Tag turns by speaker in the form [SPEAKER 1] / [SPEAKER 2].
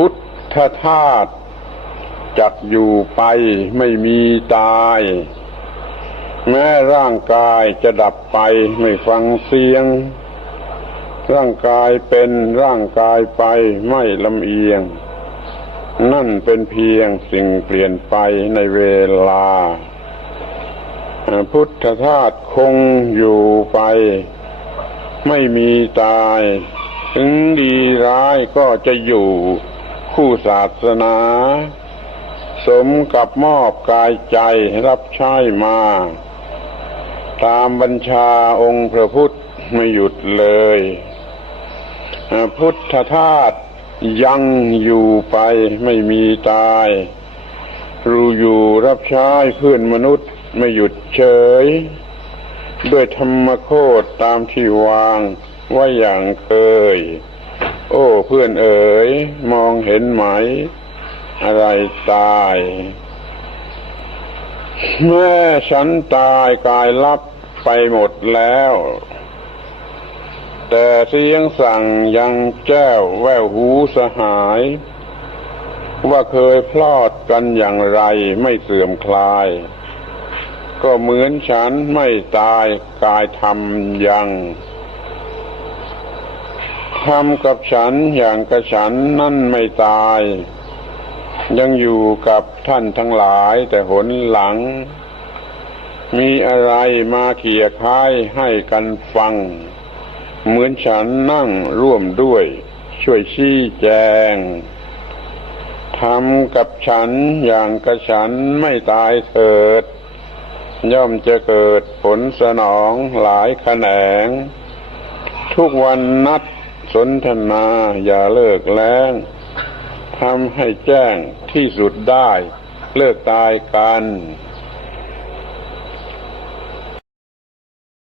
[SPEAKER 1] พุทธธาตุจักอยู่ไปไม่มีตาย แม้ร่างกายจะดับไปไม่ฟังเสียง ร่างกายเป็นร่างกายไปไม่ลำเอียง นั่นเป็นเพียงสิ่งเปลี่ยนไปในเวลา พุทธธาตุคงอยู่ไป ไม่มีตาย ถึงดีร้ายก็จะอยู่ คู่ศาสนา สมกับมอบกายใจรับใช้มา ตามบัญชาองค์พระพุทธไม่หยุดเลย พุทธทาสยังอยู่ไปไม่มีตาย รู้อยู่รับใช้เพื่อนมนุษย์ไม่หยุดเฉย ด้วยธรรมโคตตามที่วางไว้อย่างเคย โอ้เพื่อนเอ๋ย มองเห็นไหม อะไรตาย แม่ฉันตายกายลับไปหมดแล้ว แต่เสียงสั่งยังแจ้วแววหูสหาย ว่าเคยพลอดกันอย่างไรไม่เสื่อมคลาย ก็เหมือนฉันไม่ตายกายทำยัง ทำกับฉันอย่างกับฉันนั่นไม่ตาย ยังอยู่กับท่านทั้งหลายแต่หนหลัง มีอะไรมาเขี่ยค้ายให้กันฟัง เหมือนฉันนั่งร่วมด้วย ช่วยชี้แจงทำกับฉันอย่างกับฉันไม่ตายเถิด ย่อมจะเกิดผลสนองหลายแขนง ทุกวันนัด สนทนาอย่าเลิกแล้งทำให้แจ้งที่สุดได้ เลิกตายกัน